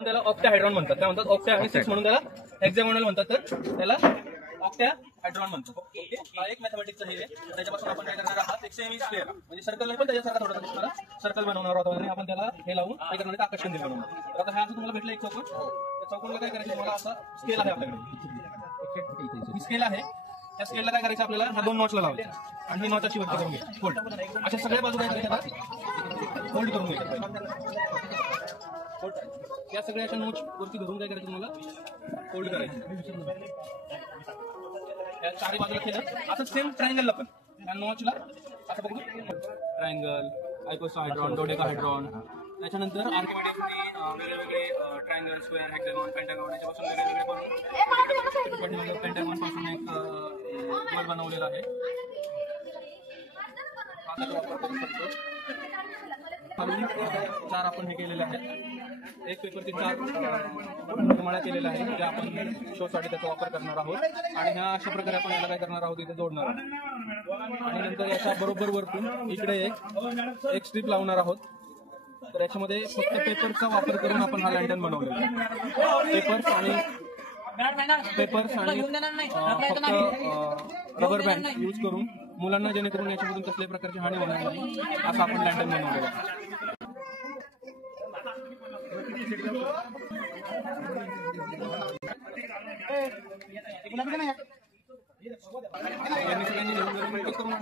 त्याला ऑक्टाहायड्रॉन म्हणतात. काय म्हणतात? ऑक्टा आणि 6 म्हणून त्याला हेक्सागोनल म्हणतात. तर त्याला ऑक्टाहायड्रॉन म्हणतात. ओके, हा एक मॅथमॅटिक्सचा हे आहे. त्याच्यापासून आपण काय करणार आहात? एक सेमी स्क्वेअर म्हणजे सर्कल नाही पण त्याच्यासारखा थोडासा दिसणारा सर्कल बनवणार आहोत आणि आपण त्याला हे लावून काय करणार आहे? आकर्षण बनवणार. तर आता हा असं तुम्हाला भेटलं एक चौकोन. त्या चौकोनला काय करायचं? तुम्हाला असा स्केल आहे आपल्याकडे. ही स्केल आहे. त्या स्केलला काय करायचं? आपल्याला ह्या 2 नॉचला लावायचं आणि ही नॉच अशी वरती करून घ्यायची. होल्ड. अशा सगळ्या बाजू काय करायच्या? होल्ड करून घ्यायचं. या सगळ्या अशा नोच वरती धरून काय करायचं? तुम्हाला होल्ड करायचं. या चारही बाजूला केलं असं सेम ट्रायंगलला पण या नॉचला असं बघू. ट्रायंगल, आयकोसाहेड्रॉन, डोडेकाहेड्रॉन, त्याच्यानंतर आर्किमिडीजने वेगवेगळे ट्रायंगल, स्क्वेअर, हेक्सागॉन, पेंटागॉन याच्यापासून वेगवेगळे पेंटागॉन पासून एक गोल बनवलेला आहे. चार आपण हे केलेले आहेत. एक पेपरचे 4 माळा केलेला आहे जे आपण शो साठी त्याचा वापर करणार आहोत आणि ह्या अशा प्रकारे आपण याला काय करणार आहोत? इथे जोडणार आहोत आणि नंतर याच्या बरोबर वरतून इकडे एक स्ट्रीप लावणार आहोत. तर याच्यामध्ये फक्त पेपरचा वापर करून आपण हा लँटर्न बनवलेला आहे. पेपर्स आणि फक्त रबर बँड यूज करून मुलांना जेणेकरून याच्यामधून कसल्याही प्रकारची हानी होणार नाही असं आपण लँटर्न बनवलेलं आहे. करून